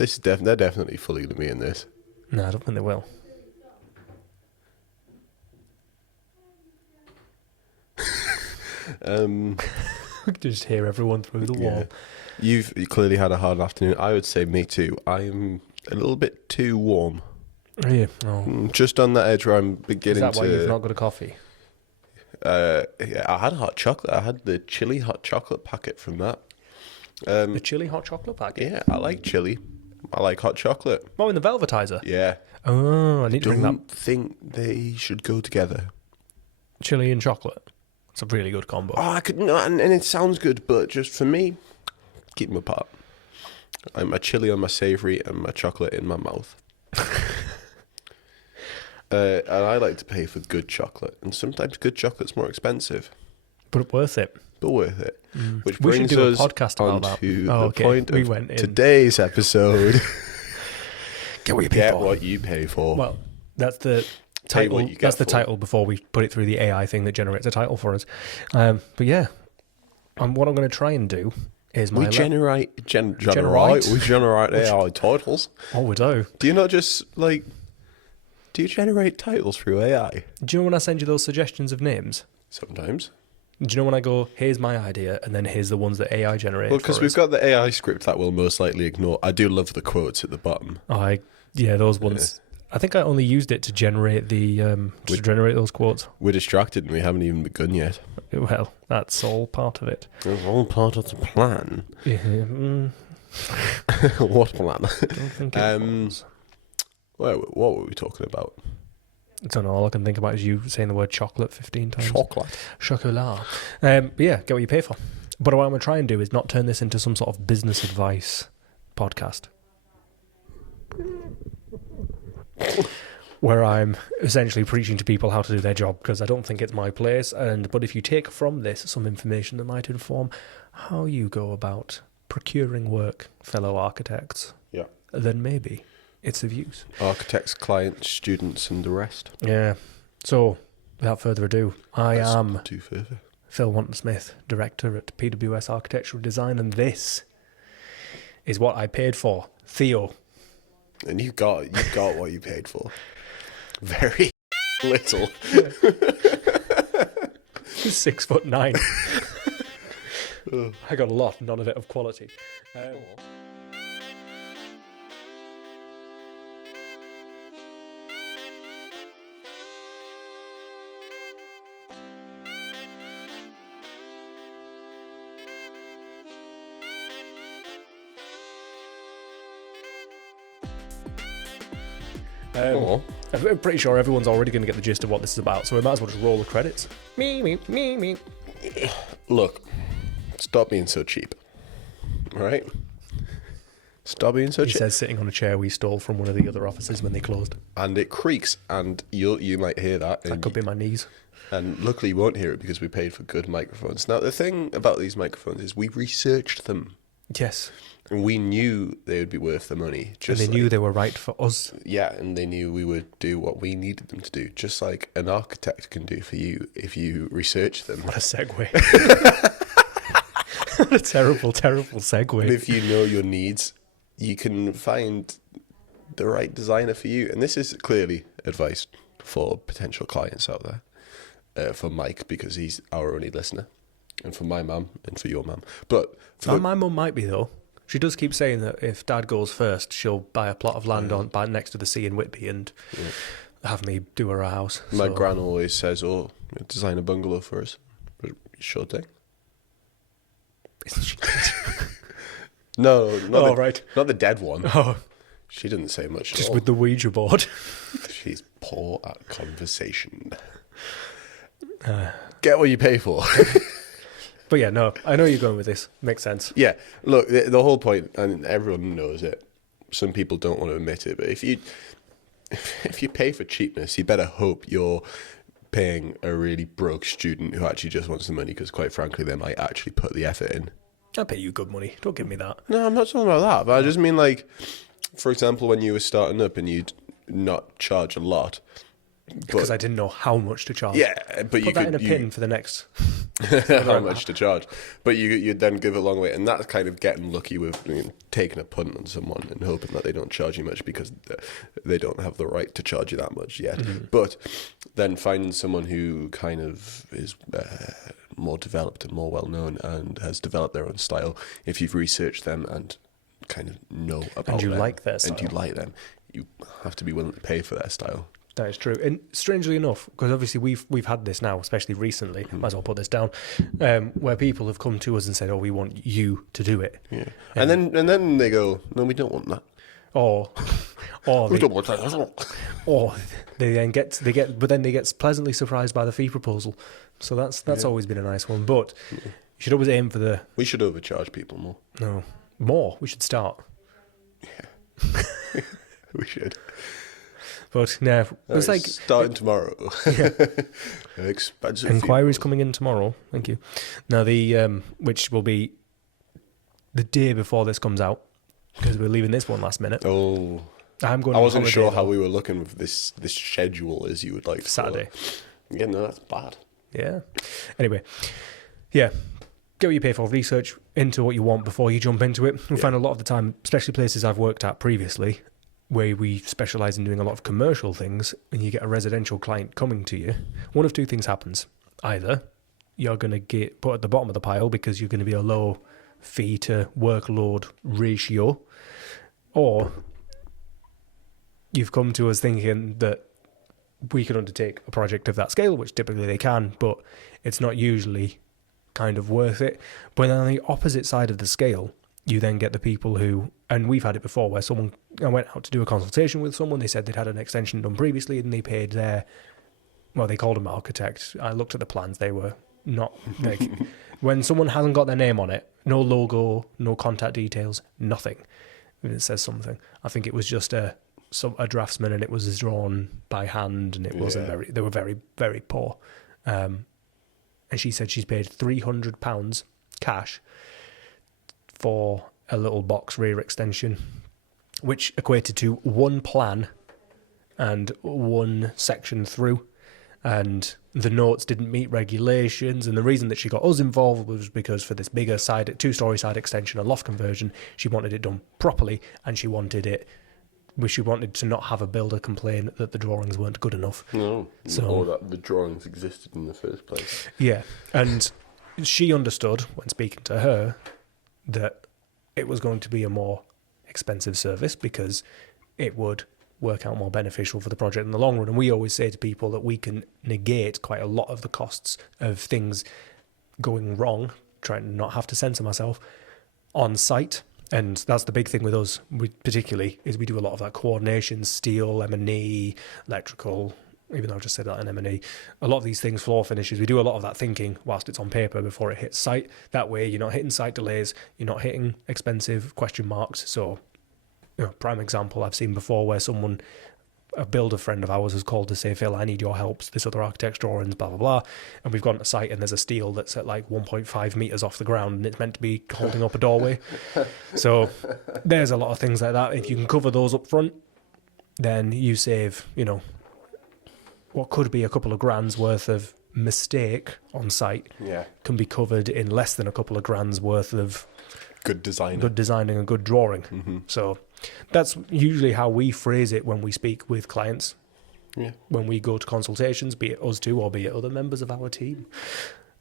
This is they're definitely fully going to be in this. No, I don't think they will. We can just hear everyone through the wall. You clearly had a hard afternoon. I would say me too. I'm a little bit too warm. Are you? Oh. Just on that edge where I'm beginning to... Is that why you've not got a coffee? Yeah, I had hot chocolate. I had the chili hot chocolate packet from that. The chili hot chocolate packet? Yeah, I like chili. I like hot chocolate. Oh, in the Velvetizer? Yeah. Oh, I need to bring that. Don't think they should go together. Chili and chocolate. It's a really good combo. Oh, I could not, and it sounds good, but just for me, keep them apart. My chili on my savoury and my chocolate in my mouth. And I like to pay for good chocolate, and sometimes good chocolate's more expensive, but worth it. but worth it. Which We should brings do a us podcast about that. onto Oh, the okay. point We of went in. today's episode. Get what you pay Get for. what you pay for. Well, that's the Pay title. what you get That's the for. title before we put it through the AI thing that generates a title for us. But yeah, what I'm going to try and do is we generate AI titles. Oh, we do. Do you not just do you generate titles through AI? Do you know when I send you those suggestions of names? Sometimes. Do you know when I go, here's my idea, and then here's the ones that AI generated? Well, because for we've us? got the AI script that we'll most likely ignore. I do love the quotes at the bottom. Yeah, those ones. I think I only used it to generate generate those quotes. We're distracted and we haven't even begun yet. Well, that's all part of it. It's all part of the plan. Yeah, What plan? don't think it was. What were we talking about? I don't know. All I can think about is you saying the word chocolate 15 times. Chocolate. Chocolat. But yeah, get what you pay for. But what I'm going to try and do is not turn this into some sort of business advice podcast, where I'm essentially preaching to people how to do their job, because I don't think it's my place. But if you take from this some information that might inform how you go about procuring work, fellow architects, Yeah. then maybe it's of use. Architects, clients, students, and the rest. Yeah. So, without further ado, I Let's am not do further. Phil Wanton-Smith, Director at PWS Architectural Design, and this is what I paid for. Theo. And you got what you paid for. Very little. 6'9". I got a lot, none of it of quality. I'm pretty sure everyone's already going to get the gist of what this is about, so we might as well just roll the credits. Me. Look, stop being so cheap. All right? Stop being so He cheap. says, sitting on a chair we stole from one of the other offices when they closed. And it creaks, and you might hear that. That could be my knees. And luckily you won't hear it because we paid for good microphones. Now, the thing about these microphones is we researched them. Yes. And we knew they would be worth the money. And they knew they were right for us. Yeah, and they knew we would do what we needed them to do, just like an architect can do for you if you research them. What a segue. What a terrible, terrible segue. And if you know your needs, you can find the right designer for you. And this is clearly advice for potential clients out there. For Mike, because he's our only listener. And for my mum, and for your mum. But for My mum might be, though. She does keep saying that if Dad goes first, she'll buy a plot of land next to the sea in Whitby and have me do her a house. My So- gran always says, design a bungalow for us. Sure thing. Isn't she? No, not right. not the dead one. Oh, She didn't say much at just all. with the Ouija board. She's poor at conversation. Get what you pay for. But yeah, no, I know you're going with this. Makes sense. Yeah, look, the whole point, and everyone knows it. Some people don't want to admit it, but if you pay for cheapness, you better hope you're paying a really broke student who actually just wants the money, because quite frankly, they might actually put the effort in. I'll pay you good money. Don't give me that. No, I'm not talking about that, but I just mean, like, for example, when you were starting up and you'd not charge a lot, because I didn't know how much to charge. Yeah, but Put that in a pin for the next. how much to charge, but you'd then give a long way, and that's kind of getting lucky with taking a punt on someone and hoping that they don't charge you much because they don't have the right to charge you that much yet. But then finding someone who kind of is more developed and more well known and has developed their own style, if you've researched them and kind of know about And you them, like their style. and you like them, you have to be willing to pay for their style. That is true. And strangely enough, because obviously we've had this now, especially recently, might as well put this down, where people have come to us and said, "Oh, we want you to do it." Yeah. And then they go, "No, we don't want that." Or We they, don't want that. or they get pleasantly surprised by the fee proposal. So that's always been a nice one. But you should always aim for the We should overcharge people more. no more. We should start. We should. But no, it's like starting tomorrow. Expensive inquiries people. coming in tomorrow. Thank you. Now the which will be the day before this comes out because we're leaving this one last minute. Oh, I'm going. I on wasn't holiday, sure how though. we were looking with this schedule as you would like to Saturday. Yeah, no, that's bad. Yeah. Anyway, yeah. Get what you pay for. Research into what you want before you jump into it. We find a lot of the time, especially places I've worked at previously, where we specialise in doing a lot of commercial things, and you get a residential client coming to you, one of two things happens. Either you're going to get put at the bottom of the pile because you're going to be a low fee to workload ratio, or you've come to us thinking that we can undertake a project of that scale, which typically they can, but it's not usually kind of worth it. But then on the opposite side of the scale, you then get the people who, and we've had it before, where I went out to do a consultation with someone, they said they'd had an extension done previously, and they paid they called them architect. I looked at the plans, they were not, like, when someone hasn't got their name on it, no logo, no contact details, nothing, and it says something. I think it was just a draftsman, and it was drawn by hand, and it wasn't they were very, very poor. And she said she's paid £300 cash for a little box rear extension, which equated to one plan and one section through, and the notes didn't meet regulations. And the reason that she got us involved was because for this bigger two-story side extension, a loft conversion, she wanted it done properly, and she wanted to not have a builder complain that the drawings weren't good enough. No, or that the drawings existed in the first place. Yeah, and she understood when speaking to her that it was going to be a more expensive service because it would work out more beneficial for the project in the long run. And we always say to people that we can negate quite a lot of the costs of things going wrong, trying to not have to censor myself, on site. And that's the big thing with us, particularly, is we do a lot of that coordination, steel, M&E, electrical, even though I just said that in M&E. A lot of these things, floor finishes, we do a lot of that thinking whilst it's on paper before it hits site. That way you're not hitting site delays, you're not hitting expensive question marks. So, prime example I've seen before where a builder friend of ours has called to say, Phil, I need your help. This other architect's drawings, blah, blah, blah. And we've gone to site and there's a steel that's at like 1.5 metres off the ground and it's meant to be holding up a doorway. So there's a lot of things like that. If you can cover those up front, then you save, what could be a couple of grand's worth of mistake on site can be covered in less than a couple of grand's worth of good designing and good drawing. Mm-hmm. So that's usually how we phrase it when we speak with clients. Yeah. When we go to consultations, be it us two or be it other members of our team.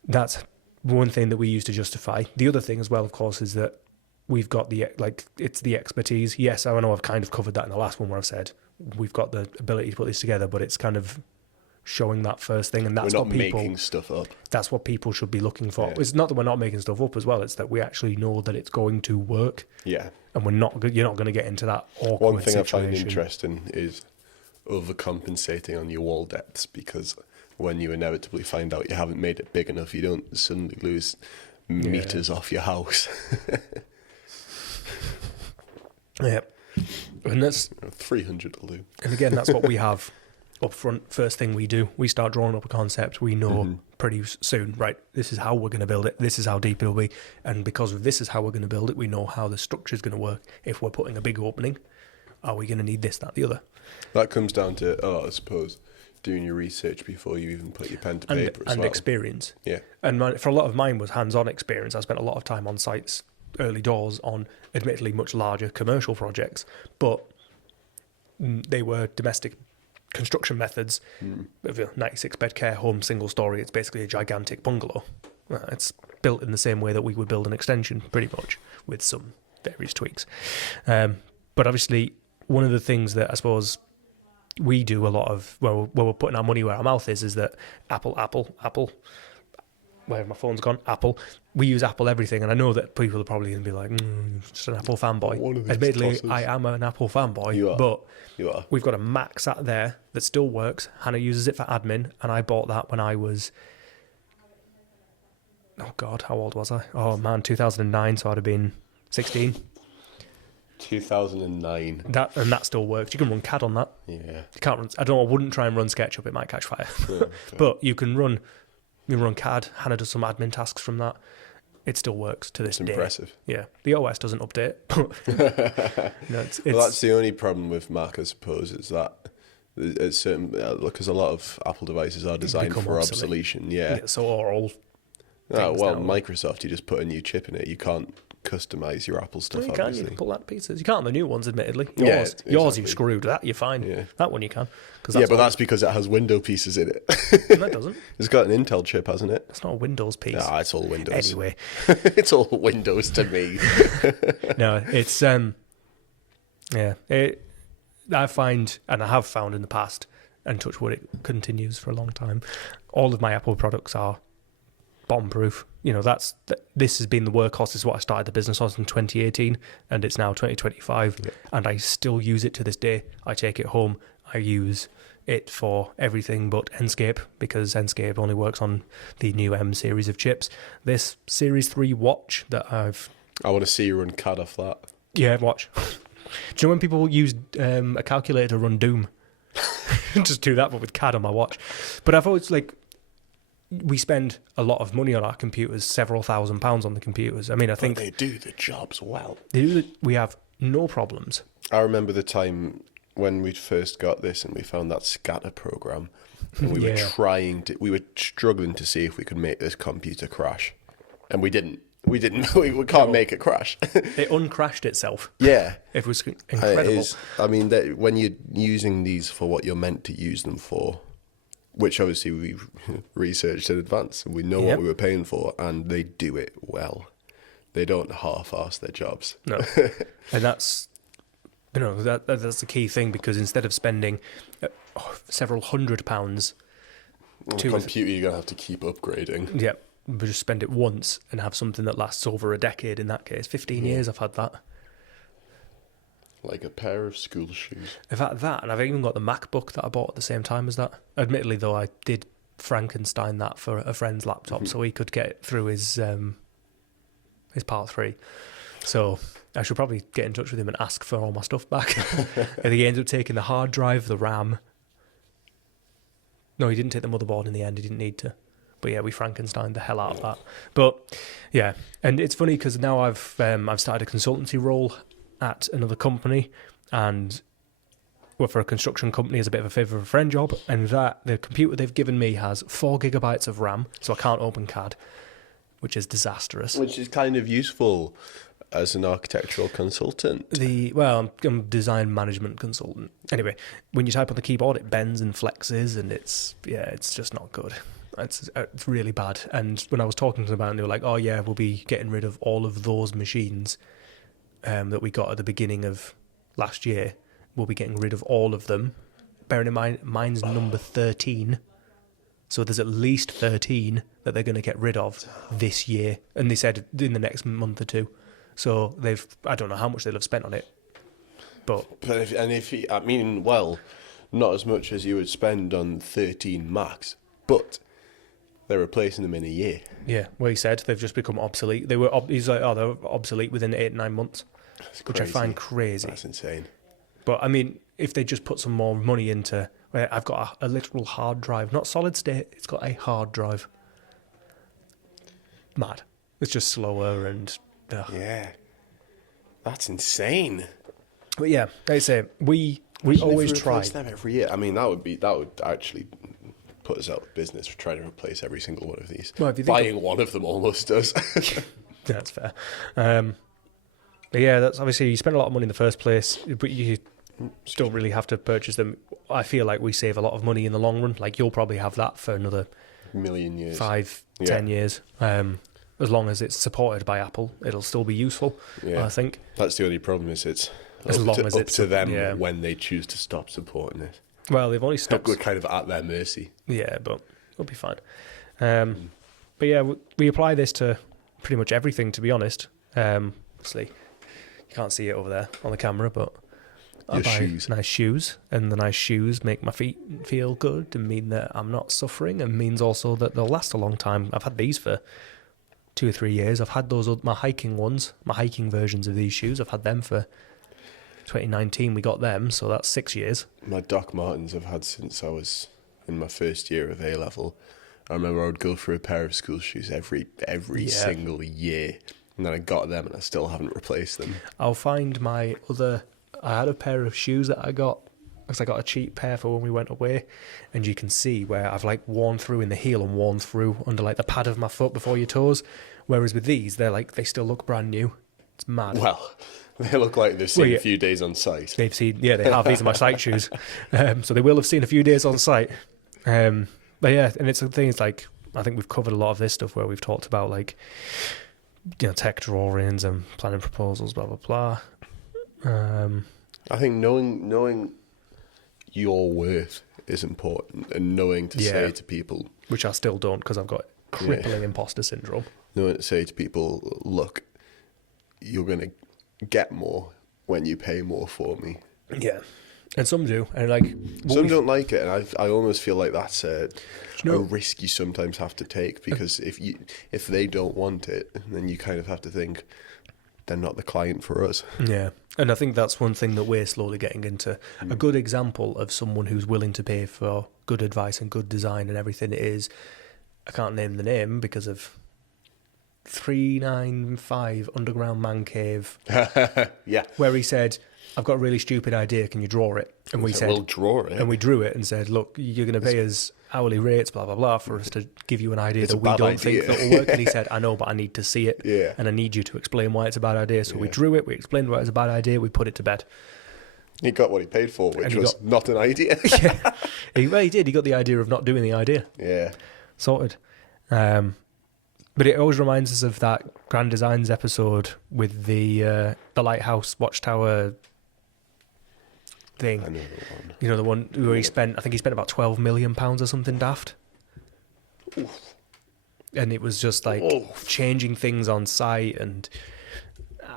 That's one thing that we use to justify. The other thing as well, of course, is that we've got it's the expertise. Yes, I know I've kind of covered that in the last one where I've said we've got the ability to put this together, but it's kind of showing that first thing, and that's we're not what people making stuff up. That's what people should be looking for. Yeah. It's not that we're not making stuff up as well. It's that we actually know that it's going to work. Yeah, and you're not going to get into that awkward One thing situation. I find interesting is overcompensating on your wall depths, because when you inevitably find out you haven't made it big enough, you don't suddenly lose meters off your house. Yeah, and that's 300 to lose. And again, that's what we have up front. First thing we do, we start drawing up a concept. We know pretty soon, right, this is how we're going to build it, this is how deep it'll be, and because of this is how we're going to build it, we know how the structure is going to work. If we're putting a big opening, are we going to need this, that, the other? That comes down to, I suppose, doing your research before you even put your pen to paper as and well. experience. Yeah. And for a lot of mine was hands-on experience. I spent a lot of time on sites early doors on admittedly much larger commercial projects, but they were domestic construction methods. 96-bed care home, single story. It's basically a gigantic bungalow. It's built in the same way that we would build an extension, pretty much, with some various tweaks. But obviously, one of the things that I suppose we do a lot of, well, we're putting our money where our mouth is that Apple, where my phone's gone, Apple. We use Apple everything, and I know that people are probably going to be like, just an Apple fanboy. Admittedly, tosses. I am an Apple fanboy, You are. but You are. we've got a Mac sat there that still works. Hannah uses it for admin, and I bought that when I was, oh God, how old was I? Oh man, 2009, so I'd have been 16. 2009. That still works. You can run CAD on that. Yeah. You can't run. I wouldn't try and run SketchUp; it might catch fire. Yeah, But you can run CAD. Hannah does some admin tasks from that. It still works to this day. impressive. Yeah, the OS doesn't update. No, it's Well, that's the only problem with Mac, I suppose, is that it's certain because a lot of Apple devices are designed become for obsolete. obsolescence. Yeah. so are all. Oh, things well, now. Microsoft, you just put a new chip in it. You can't customize your Apple stuff. You can. obviously. You pull out pieces. You can't on the new ones, admittedly. Yeah, Yours, exactly. you've screwed. That you're fine. Yeah. That one you can. Yeah, but that's because it has window pieces in it. that doesn't. It's got an Intel chip, hasn't it? It's not a Windows piece. Ah, it's all Windows. Anyway, It's all Windows to me. no, it's yeah. I find, and I have found in the past, and touch wood, it continues for a long time. All of my Apple products are bomb-proof. You know, this has been the workhorse. This is what I started the business on in 2018, and it's now 2025, and I still use it to this day. I take it home. I use it for everything but Enscape, because Enscape only works on the new M series of chips. This Series 3 watch that I want to see you run CAD off that. Yeah, watch. Do you know when people use a calculator to run Doom? Just do that, but with CAD on my watch. But I've always, we spend a lot of money on our computers, several £1,000s on the computers. I mean, I think they do the jobs well. we have no problems. I remember the time when we first got this and we found that scatter program, and we were struggling to see if we could make this computer crash, and we didn't. We can't make it crash. It uncrashed itself. Yeah. It was incredible. When you're using these for what you're meant to use them for, which obviously we've researched in advance, and we know what we were paying for, and they do it well. They don't half-ass their jobs. No. And that's, that's the key thing, because instead of spending several £100s to a computer, you're going to have to keep upgrading. Yeah. But just spend it once and have something that lasts over a decade. In that case, 15 years I've had that. Like a pair of school shoes. I've had that, and I've even got the MacBook that I bought at the same time as that. Admittedly, though, I did Frankenstein that for a friend's laptop, so he could get it through his part 3. So I should probably get in touch with him and ask for all my stuff back. And he ended up taking the hard drive, the RAM. No, he didn't take the motherboard in the end. He didn't need to. But yeah, we Frankenstein the hell out of that. But yeah, and it's funny because now I've started a consultancy role at another company, and work for a construction company as a bit of a favour of a friend job. And that the computer they've given me has 4 gigabytes of RAM, so I can't open CAD, which is disastrous. Which is kind of useful as an architectural consultant. I'm a design management consultant. Anyway, when you type on the keyboard, it bends and flexes, and it's just not good. It's really bad. And when I was talking to them about it, they were like, oh yeah, we'll be getting rid of all of those machines that we got at the beginning of last year. We'll be getting rid of all of them. Bearing in mind, mine's number 13. So there's at least 13 that they're going to get rid of this year. And they said in the next month or 2. So I don't know how much they'll have spent on it. But not as much as you would spend on 13 Macs, but they're replacing them in a year. Yeah, well, he said they've just become obsolete. He's like, they're obsolete within 8 or 9 months, which I find crazy. That's insane. But I mean, if they just put some more money into, I've got a literal hard drive, not solid state. It's got a hard drive. Mad. It's just slower and. Yeah, that's insane. But yeah, like I say, We Imagine if always replaced try. them every year. I mean, that would actually put us out of business for trying to replace every single one of these. Well, if you think Buying one of them almost does. That's fair. But yeah, that's obviously you spend a lot of money in the first place, but you don't really have to purchase them. I feel like we save a lot of money in the long run. Like you'll probably have that for another million years. 10 years. As long as it's supported by Apple, it'll still be useful. Yeah. I think. That's the only problem is it's As up long to, as up it's to them yeah. when they choose to stop supporting it. Well, they've only stopped. We're kind of at their mercy. Yeah, but it'll be fine. But yeah, we apply this to pretty much everything, to be honest. Obviously, you can't see it over there on the camera, but I Your buy shoes. nice shoes, and the nice shoes make my feet feel good and mean that I'm not suffering, and means also that they'll last a long time. I've had these for 2 or 3 years. I've had my hiking ones, my hiking versions of these shoes. I've had them for 2019. We got them, so that's 6 years. My Doc Martens I've had since I was in my first year of A-level. I remember I would go for a pair of school shoes every single year. And then I got them and I still haven't replaced them. I'll find my other... I had a pair of shoes that I got, because I got a cheap pair for when we went away, and you can see where I've like worn through in the heel and worn through under like the pad of my foot before your toes. Whereas with these, they still look brand new. It's mad. Well, they look like they've seen a few days on site. They've seen, yeah, they have. These are my site shoes. So they will have seen a few days on site. But yeah, and it's the thing, it's like, I think we've covered a lot of this stuff where we've talked about like, tech drawings and planning proposals, blah, blah, blah. I think knowing your worth is important, and knowing to say to people, which I still don't because I've got crippling imposter syndrome. Knowing to say to people, look, you're going to get more when you pay more for me. Yeah, and some do, and like some don't like it, and I almost feel like that's a risk you sometimes have to take, because if they don't want it, then you kind of have to think they're not the client for us. Yeah, and I think that's one thing that we're slowly getting into. A good example of someone who's willing to pay for good advice and good design and everything is, I can't name the name because of 395 Underground Man Cave. Yeah. Where he said, I've got a really stupid idea, can you draw it? And we said, we'll draw it. And we drew it and said, look, you're going to pay us hourly rates, blah, blah, blah, for us to give you an idea that we don't think that will work. And he said, I know, but I need to see it. Yeah. And I need you to explain why it's a bad idea. So we drew it, we explained why it's a bad idea, we put it to bed. He got what he paid for, which was not an idea. Yeah, he did. He got the idea of not doing the idea. Yeah. Sorted. But it always reminds us of that Grand Designs episode with the lighthouse watchtower thing. I know the one. You know, the one where he spent about £12 million or something daft. Oof. And it was just like changing things on site and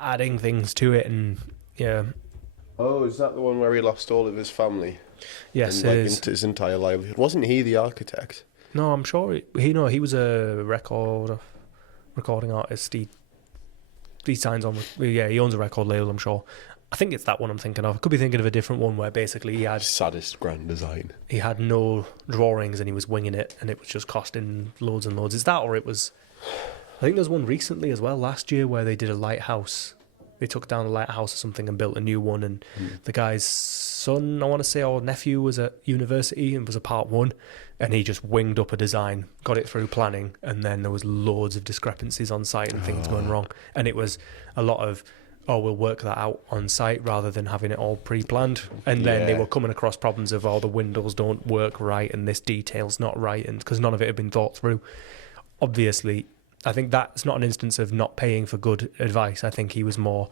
adding things to it, and yeah. Oh, is that the one where he lost all of his family? Yes, and, it is. his entire livelihood. Wasn't he the architect? No, I'm sure he was a recording artist. He signs on. He owns a record label, I'm sure. I think it's that one I'm thinking of. I could be thinking of a different one where basically he had saddest Grand Design. He had no drawings and he was winging it, and it was just costing loads and loads. Is that, or it was? I think there's one recently as well last year where they did a lighthouse. They took down a lighthouse or something and built a new one, and the guy's son, I want to say, or nephew, was at university and was a part one, and he just winged up a design, got it through planning, and then there was loads of discrepancies on site and things going wrong, and it was a lot of, we'll work that out on site rather than having it all pre-planned. And then they were coming across problems of, the windows don't work right and this detail's not right, and because none of it had been thought through. Obviously, I think that's not an instance of not paying for good advice. I think he was more,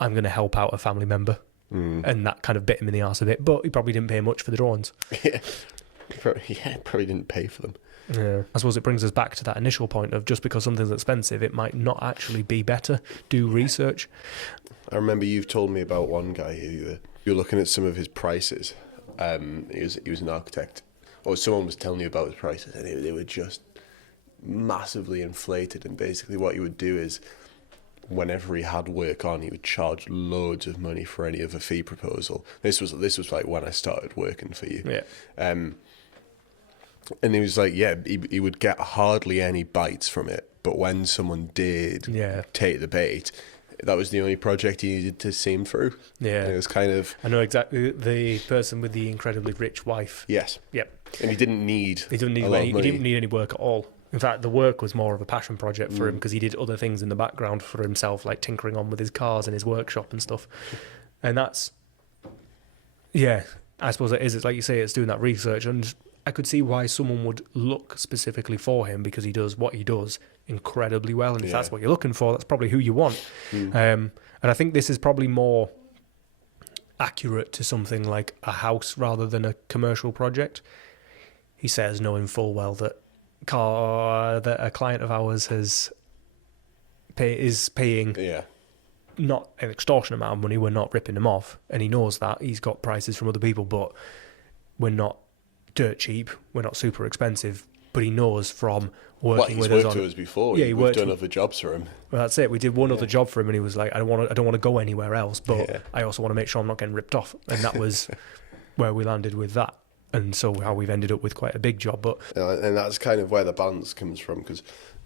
I'm going to help out a family member. And that kind of bit him in the arse a bit, but he probably didn't pay much for the drawings. Probably didn't pay for them. Yeah, I suppose it brings us back to that initial point of just because something's expensive, it might not actually be better. Do research. I remember you've told me about one guy who you were looking at some of his prices. He was an architect, or someone was telling you about his prices, and they were just massively inflated. And basically, what he would do is, whenever he had work on, he would charge loads of money for any of a fee proposal. This was like when I started working for you. Yeah. And he was like, he would get hardly any bites from it, but when someone did take the bait, that was the only project he needed to see him through. Yeah. And it was kind of... I know exactly the person with the incredibly rich wife. Yes. Yep. And he didn't need He didn't need a lot of he money. didn't need any work at all. In fact, the work was more of a passion project for him because he did other things in the background for himself, like tinkering on with his cars in his workshop and stuff. And that's, yeah, I suppose it is. It's like you say, it's doing that research. And I could see why someone would look specifically for him because he does what he does incredibly well. And if that's what you're looking for, that's probably who you want. And I think this is probably more accurate to something like a house rather than a commercial project. He says, knowing full well that a client of ours is paying not an extortionate amount of money. We're not ripping him off, and he knows that. He's got prices from other people, but we're not dirt cheap. We're not super expensive, but he knows from working with us. He's worked to us before. Yeah, we've done other jobs for him. Well, that's it. We did one other job for him, and he was like, "I don't want to go anywhere else, but I also want to make sure I'm not getting ripped off." And that was where we landed with that. And so how we've ended up with quite a big job. But and that's kind of where the balance comes from, because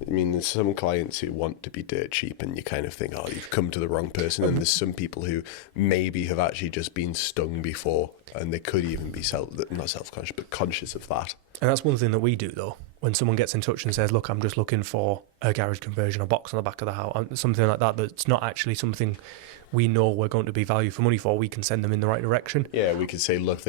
I mean, there's some clients who want to be dirt cheap and you kind of think, oh, you've come to the wrong person. And there's some people who maybe have actually just been stung before and they could even be not self-conscious, but conscious of that. And that's one thing that we do, though. When someone gets in touch and says, look, I'm just looking for a garage conversion, a box on the back of the house, something like that, that's not actually something we know we're going to be value for money for, we can send them in the right direction. Yeah, we can say, look,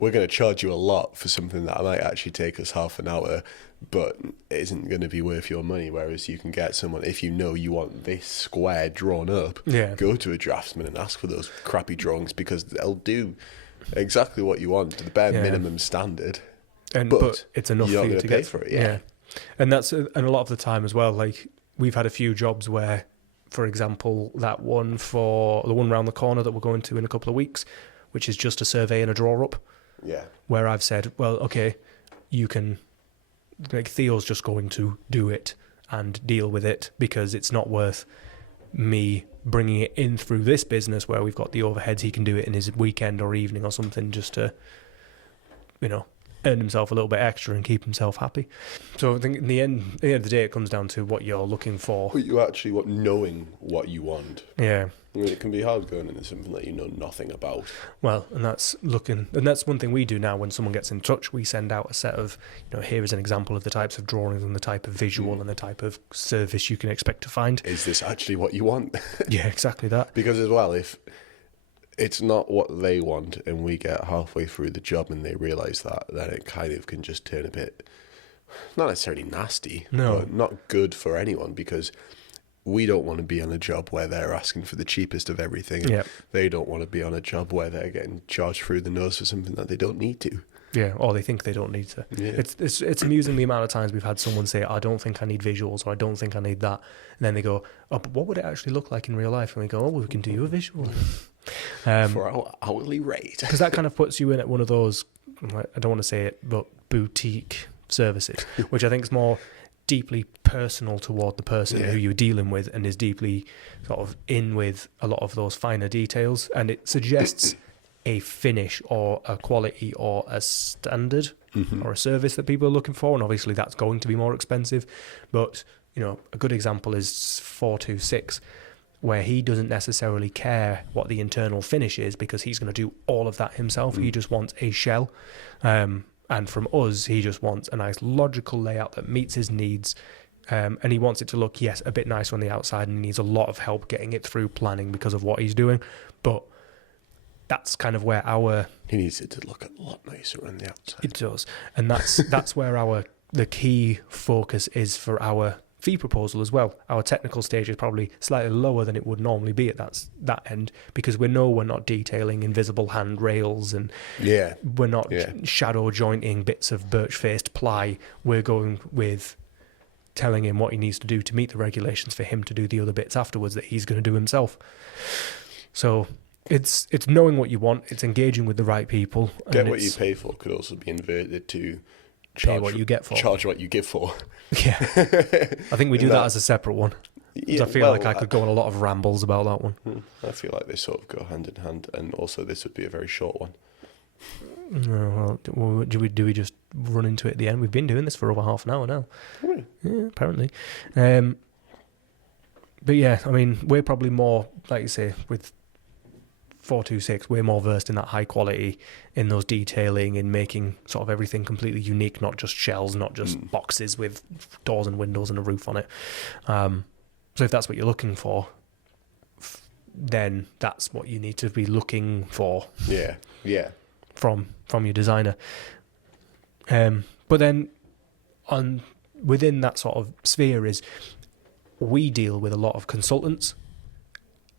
we're going to charge you a lot for something that might actually take us half an hour, but it isn't going to be worth your money. Whereas you can get someone, if you know you want this square drawn up, go to a draftsman and ask for those crappy drawings, because they'll do exactly what you want to the bare minimum standard. But it's enough you're for not you going to pay get for it. And a lot of the time as well, like we've had a few jobs where, for example, the one round the corner that we're going to in a couple of weeks, which is just a survey and a draw up. Yeah. Where I've said, well, okay, you can, like, Theo's just going to do it and deal with it, because it's not worth me bringing it in through this business where we've got the overheads. He can do it in his weekend or evening or something, just to, earn himself a little bit extra and keep himself happy. So I think at the end of the day, it comes down to what you're looking for. But you actually want, knowing what you want. Yeah. I mean, it can be hard going into something that you know nothing about. Well, and that's one thing we do now. When someone gets in touch, we send out a set of, here is an example of the types of drawings and the type of visual and the type of service you can expect to find. Is this actually what you want? Yeah, exactly that. Because as well, if it's not what they want and we get halfway through the job and they realise that, then it kind of can just turn a bit, not necessarily nasty, but not good for anyone, because we don't want to be on a job where they're asking for the cheapest of everything. Yeah. They don't want to be on a job where they're getting charged through the nose for something that they don't need to. Yeah, or they think they don't need to. Yeah. It's amusing the amount of times we've had someone say, I don't think I need visuals, or I don't think I need that. And then they go, oh, but what would it actually look like in real life? And we go, oh, well, we can do you a visual. For our hourly rate. Because that kind of puts you in at one of those, I don't want to say it, but boutique services, which I think is more deeply personal toward the person who you're dealing with, and is deeply sort of in with a lot of those finer details, and it suggests a finish or a quality or a standard or a service that people are looking for, and obviously that's going to be more expensive. But a good example is 426, where he doesn't necessarily care what the internal finish is, because he's going to do all of that himself. He just wants a shell. And from us, he just wants a nice logical layout that meets his needs. And he wants it to look, yes, a bit nicer on the outside, and he needs a lot of help getting it through planning because of what he's doing. But that's kind of where he needs it to look a lot nicer on the outside. It does. And that's where the key focus is for our fee proposal as well. Our technical stage is probably slightly lower than it would normally be at that end, because we know we're not detailing invisible handrails, and we're not shadow jointing bits of birch-faced ply. We're going with telling him what he needs to do to meet the regulations for him to do the other bits afterwards that he's going to do himself. So it's knowing what you want, it's engaging with the right people. Get what you pay for could also be inverted to pay what you get for. Charge what you give for. Yeah. I think we do that as a separate one. Yeah, I feel like I could go on a lot of rambles about that one. I feel like they sort of go hand in hand, and also this would be a very short one. No, well, do we just run into it at the end? We've been doing this for over half an hour now. Really? Yeah, apparently. But yeah, I mean, we're probably more, like you say, with 426, we're more versed in that high quality, in those detailing, in making sort of everything completely unique, not just shells, not just boxes with doors and windows and a roof on it. So if that's what you're looking for, then that's what you need to be looking for. Yeah. From your designer. But then within that sort of sphere is we deal with a lot of consultants.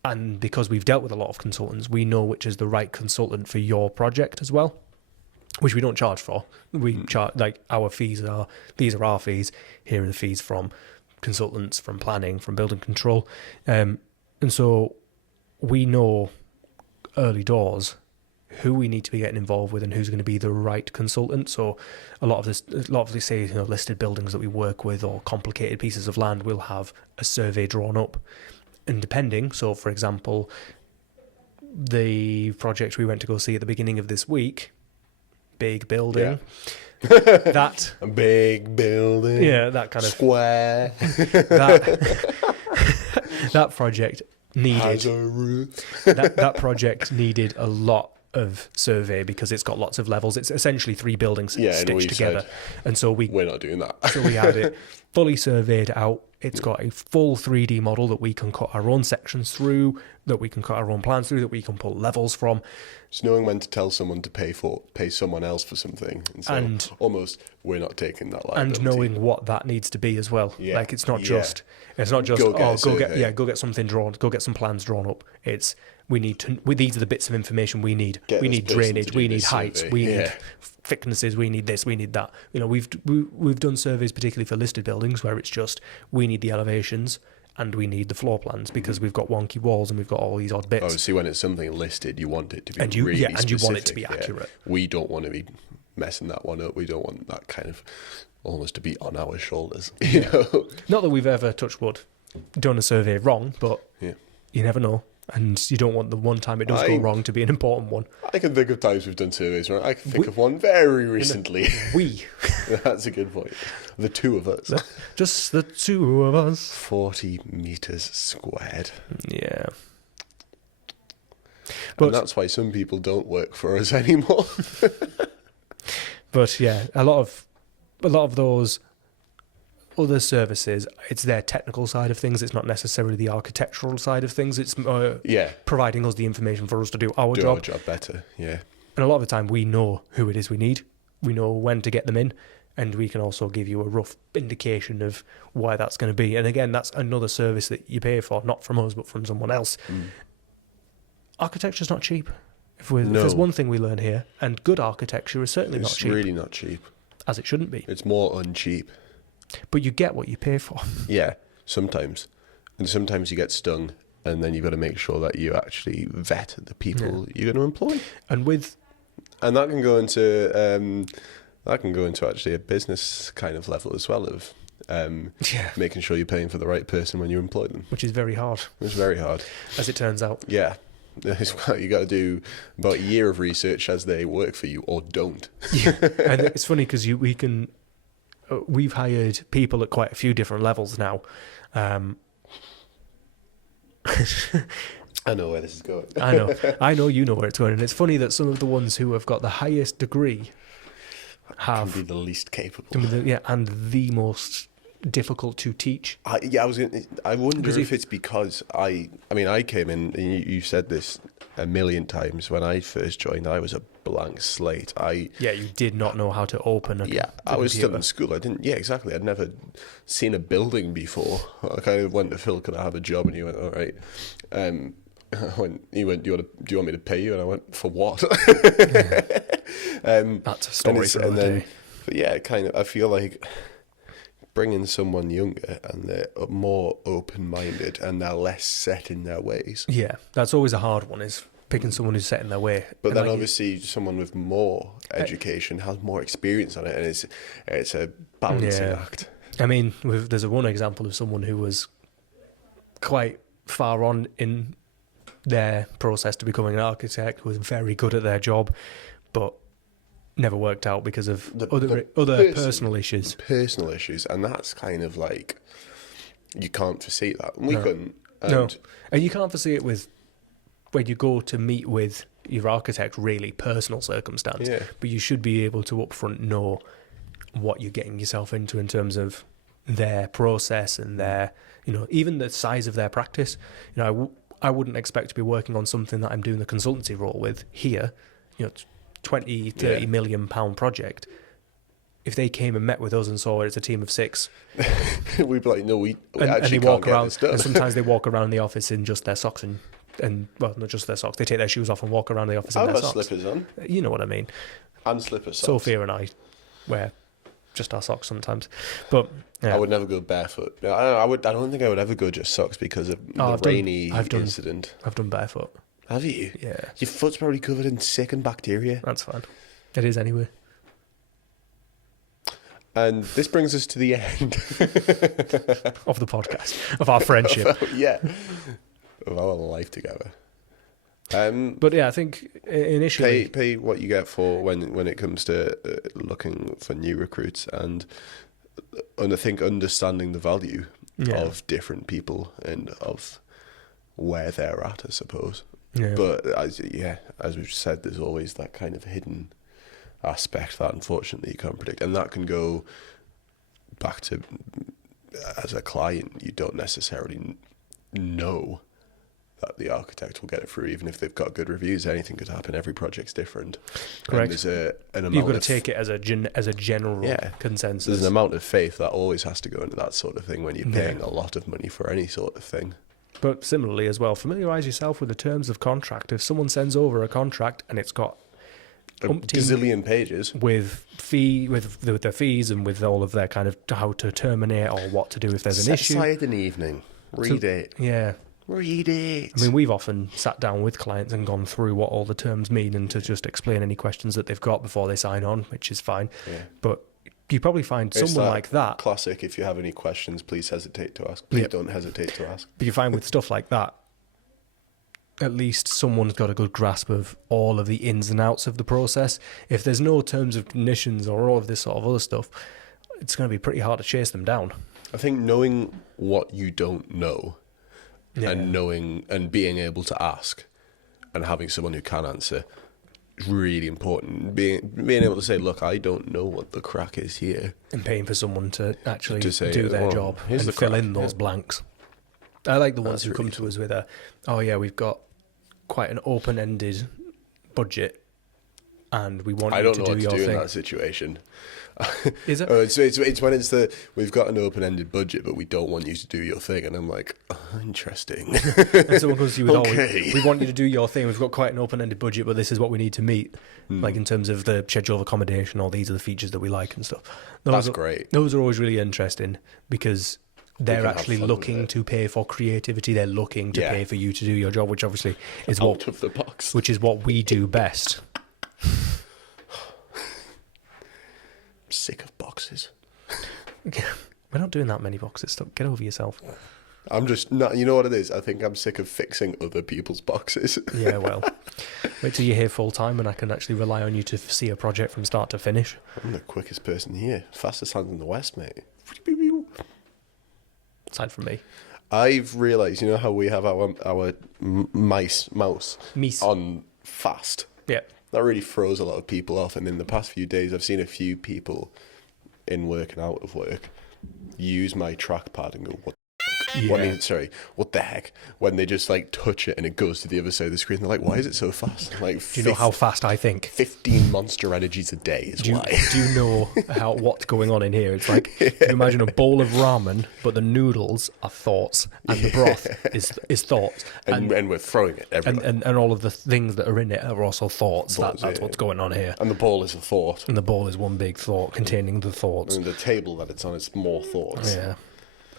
And because we've dealt with a lot of consultants, we know which is the right consultant for your project as well, which we don't charge for. We charge, like, our fees these are our fees. Here are the fees from consultants, from planning, from building control. And so we know early doors who we need to be getting involved with and who's going to be the right consultant. So a lot of this, say, listed buildings that we work with or complicated pieces of land will have a survey drawn up. And depending, so for example, the project we went to go see at the beginning of this week, big building, that a big building, that kind of square, that project needed has a roof. that project needed a lot of survey because it's got lots of levels. It's essentially 3 buildings stitched together, and so we're not doing that. So we had it fully surveyed out. It's got a full 3D model that we can cut our own sections through, that we can cut our own plans through, that we can pull levels from. It's knowing when to tell someone to pay someone else for something, and almost we're not taking that liability. And knowing what that needs to be as well. Yeah. Like it's not just go get something drawn, go get some plans drawn up. It's these are the bits of information we need. We need drainage, we need heights, we need thicknesses, we need this, we need that. We've done surveys particularly for listed buildings where it's just we need the elevations and we need the floor plans because we've got wonky walls and we've got all these odd bits. Oh, see, when it's something listed, you want it to be and really specific. And you want it to be accurate. We don't want to be messing that one up. We don't want that kind of almost to be on our shoulders. You know? Not that we've ever, touched wood, done a survey wrong, but you never know. And you don't want the one time it does go wrong to be an important one. I can think of times we've done surveys wrong. I can think of one very recently. That's a good point. The two of us. Just the two of us. 40 metres squared. Yeah. And that's why some people don't work for us anymore. But yeah, a lot of those other services, it's their technical side of things. It's not necessarily the architectural side of things. It's providing us the information for us to do our job. Our job better, yeah. And a lot of the time we know who it is we need. We know when to get them in, and we can also give you a rough indication of why that's going to be. And again, that's another service that you pay for, not from us, but from someone else. Architecture's not cheap. If there's one thing we learn here, and good architecture is certainly not cheap. It's really not cheap. As it shouldn't be. It's more uncheap. But you get what you pay for. Yeah, sometimes. And sometimes you get stung, and then you've got to make sure that you actually vet the people you're going to employ. And that can go into actually a business kind of level as well of making sure you're paying for the right person when you employ them. Which is very hard. It's very hard. As it turns out. Yeah. You got to do about a year of research as they work for you or don't. Yeah. And it's funny because we've hired people at quite a few different levels now. I know where this is going. I know you know where it's going. And it's funny that some of the ones who have got the highest degree can be the least capable. And the most difficult to teach. I wonder if it's because I came in, and you said this a million times, when I first joined, I was a blank slate. You did not know how to open a computer. I was still in school. Exactly. I'd never seen a building before. I kind of went to Phil, can I have a job? And he went, all right. He went, do you want me to pay you? And I went, for what? That's a story for another day. But yeah, kind of, I feel like bringing someone younger and they're more open-minded and they're less set in their ways. Yeah, that's always a hard one, is picking someone who's set in their way. But then obviously someone with more education has more experience on it, and it's a balancing act. I mean, there's one example of someone who was quite far on in their process to becoming an architect, who was very good at their job, but never worked out because of other personal issues. Personal issues, and that's kind of like, You can't foresee that. And we No. couldn't. No, and you can't foresee it with when you go to meet with your architect, really personal circumstance. Yeah. But you should be able to upfront know what you're getting yourself into in terms of their process and their, even the size of their practice. I wouldn't expect to be working on something that I'm doing the consultancy role with here, 20, 30 million pound project. If they came and met with us and saw it's a team of 6, we'd be like, no, we and actually they can't walk get around, this done. and sometimes they walk around the office in just their socks and well, not just their socks. They take their shoes off and walk around the office in I've their got socks. slippers on. You know what I mean. And slipper socks. Sophia and I wear just our socks sometimes, but yeah. I would never go barefoot. I don't think I would ever go just socks because of the rainy incident. I've done barefoot. Have you? Yeah. Your foot's probably covered in sick and bacteria. That's fine. It is anyway. And this brings us to the end Of the podcast, of our friendship. of our life together. But yeah, I think initially pay what you get for when it comes to looking for new recruits, and I think understanding the value of different people and of where they're at, I suppose. Yeah. But as we've said, there's always that kind of hidden aspect that unfortunately you can't predict, and that can go back to, as a client, you don't necessarily know that the architect will get it through, even if they've got good reviews. Anything could happen. Every project's different. Correct. And there's an amount you've got to take it as a general consensus. There's an amount of faith that always has to go into that sort of thing when you're paying a lot of money for any sort of thing. But similarly as well, familiarise yourself with the terms of contract. If someone sends over a contract and it's got A gazillion pages with the fees and with all of their kind of how to terminate or what to do if there's an issue. Set aside an evening. Read it. Yeah. Read it. I mean, we've often sat down with clients and gone through what all the terms mean and to just explain any questions that they've got before they sign on, which is fine. Yeah. But you probably find It's someone like that. Classic, if you have any questions, please hesitate to ask. Please don't hesitate to ask. But you find with stuff like that, at least someone's got a good grasp of all of the ins and outs of the process. If there's no terms of conditions or all of this sort of other stuff, it's going to be pretty hard to chase them down. I think knowing what you don't know and knowing and being able to ask and having someone who can answer is really important. Being able to say, look, I don't know what the crack is here. And paying for someone to actually say, do their job and fill in those Yeah. blanks. I like the ones That's who come really to us with we've got quite an open-ended budget and we want I you don't to know do what to your do in thing. that situation. Is it? It's when it's we've got an open-ended budget, but we don't want you to do your thing, and I'm like, interesting. And someone comes to you with, Okay. we want you to do your thing. We've got quite an open-ended budget, but this is what we need to meet, like in terms of the schedule of accommodation, or these are the features that we like and stuff. That's great. Those are always really interesting because they're can have actually fun with looking it. to pay for creativity. They're looking to pay for you to do your job, which obviously is Out of the box. which is what we do best. I'm sick of boxes. We're not doing that many boxes. Stop. Get over yourself. I'm just not. You know what it is? I think I'm sick of fixing other people's boxes. Yeah, well, wait till you're here full time and I can actually rely on you to see a project from start to finish. I'm the quickest person here. Fastest hand in the West, mate. Aside from me. I've realised, you know how we have our mouse Meese. on fast? Yeah. That really throws a lot of people off. And in the past few days, I've seen a few people in work and out of work use my trackpad and go, what the heck? When they just like touch it and it goes to the other side of the screen, they're like, why is it so fast? Like, Do you know how fast I think? 15 monster energies a day is why. Do you know what's going on in here? It's like, you imagine a bowl of ramen, but the noodles are thoughts and the broth is thoughts. And we're throwing it everywhere. And all of the things that are in it are also thoughts. That's yeah. what's going on here. And the ball is a thought. And the bowl is one big thought containing the thoughts. And the table that it's on is more thoughts. Yeah.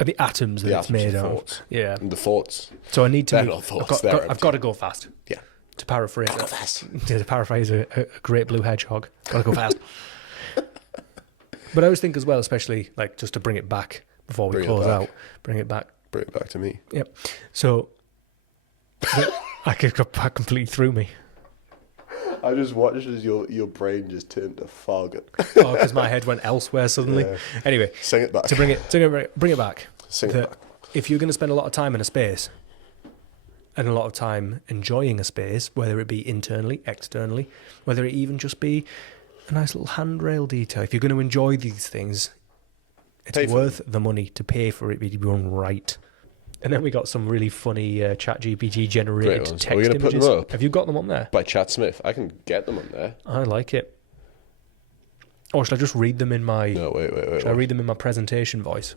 And the atoms that The it's atoms made are of. thoughts. Yeah. And the thoughts. So I need to They're move. not thoughts, they're I've empty. got to go fast. Yeah. To paraphrase Go fast. To paraphrase a great blue hedgehog. Gotta go fast. But I always think as well, especially like just to bring it back before we close out. Bring it back. Bring it back to me. Yep. So I got completely through me. I just watched as your brain just turned to fog. Because my head went elsewhere suddenly. Yeah. Anyway, Sing it back. to bring it back. Sing it back. if you're going to spend a lot of time in a space and a lot of time enjoying a space, whether it be internally, externally, whether it even just be a nice little handrail detail, if you're going to enjoy these things, it's worth the money to pay for it to be done right. And then we got some really funny ChatGPT generated text Are we going to put images. them up? Have you got them on there? By Chad Smith. I can get them on there. I like it. Or should I just read them in my... No, wait. Should I read them in my presentation voice?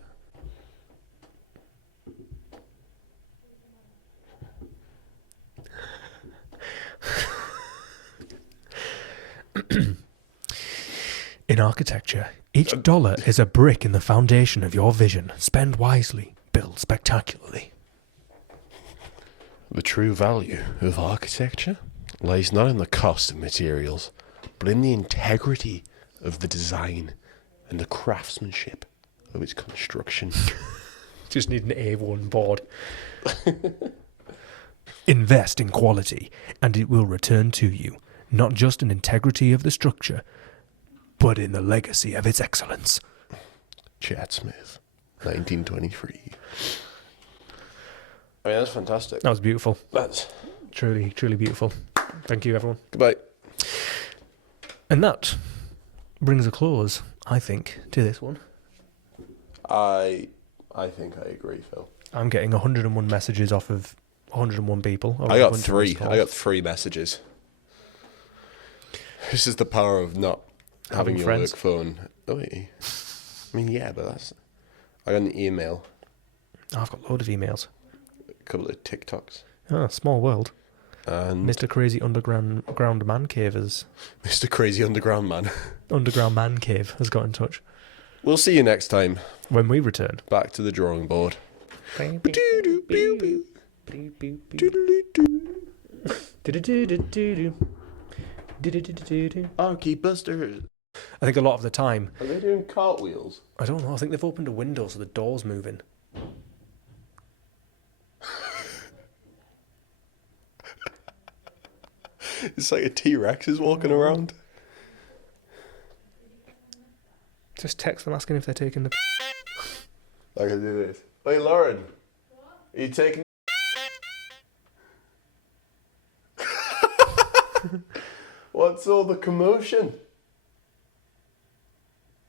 In architecture, each dollar is a brick in the foundation of your vision. Spend wisely, build spectacularly. The true value of architecture lies not in the cost of materials, but in the integrity of the design and the craftsmanship of its construction. Just need an A1 board. Invest in quality, and it will return to you, not just in integrity of the structure, but in the legacy of its excellence. Chad Smith, 1923. I mean, that's fantastic. That was beautiful. That's Truly, truly beautiful. Thank you, everyone. goodbye. And that brings a close, I think, to this one. I think I agree, Phil. I'm getting 101 messages off of 101 people. I got 3. I got 3 messages. This is the power of not having your friends. work phone. Oh, wait. I mean, yeah, but that's... I got an email. I've got a load of emails. A couple of TikToks. Ah, small world. And Mr. Crazy Underground Man Cave Mr. Crazy Underground Man. Underground Man Cave has got in touch. We'll see you next time. When we return. Back to the drawing board. Archie Busters. I think a lot of the time... Are they doing cartwheels? I don't know. I think they've opened a window so the door's moving. It's like a T-Rex is walking around. Just text them asking if they're taking the... I can do this. Hey, Lauren. Are you taking... What's all the commotion?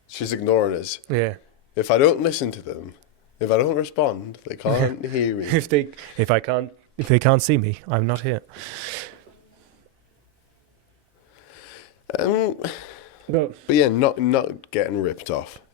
She's ignoring us. Yeah. If I don't listen to them, if I don't respond, they can't hear me. If they can't see me, I'm not here. But yeah, not getting ripped off.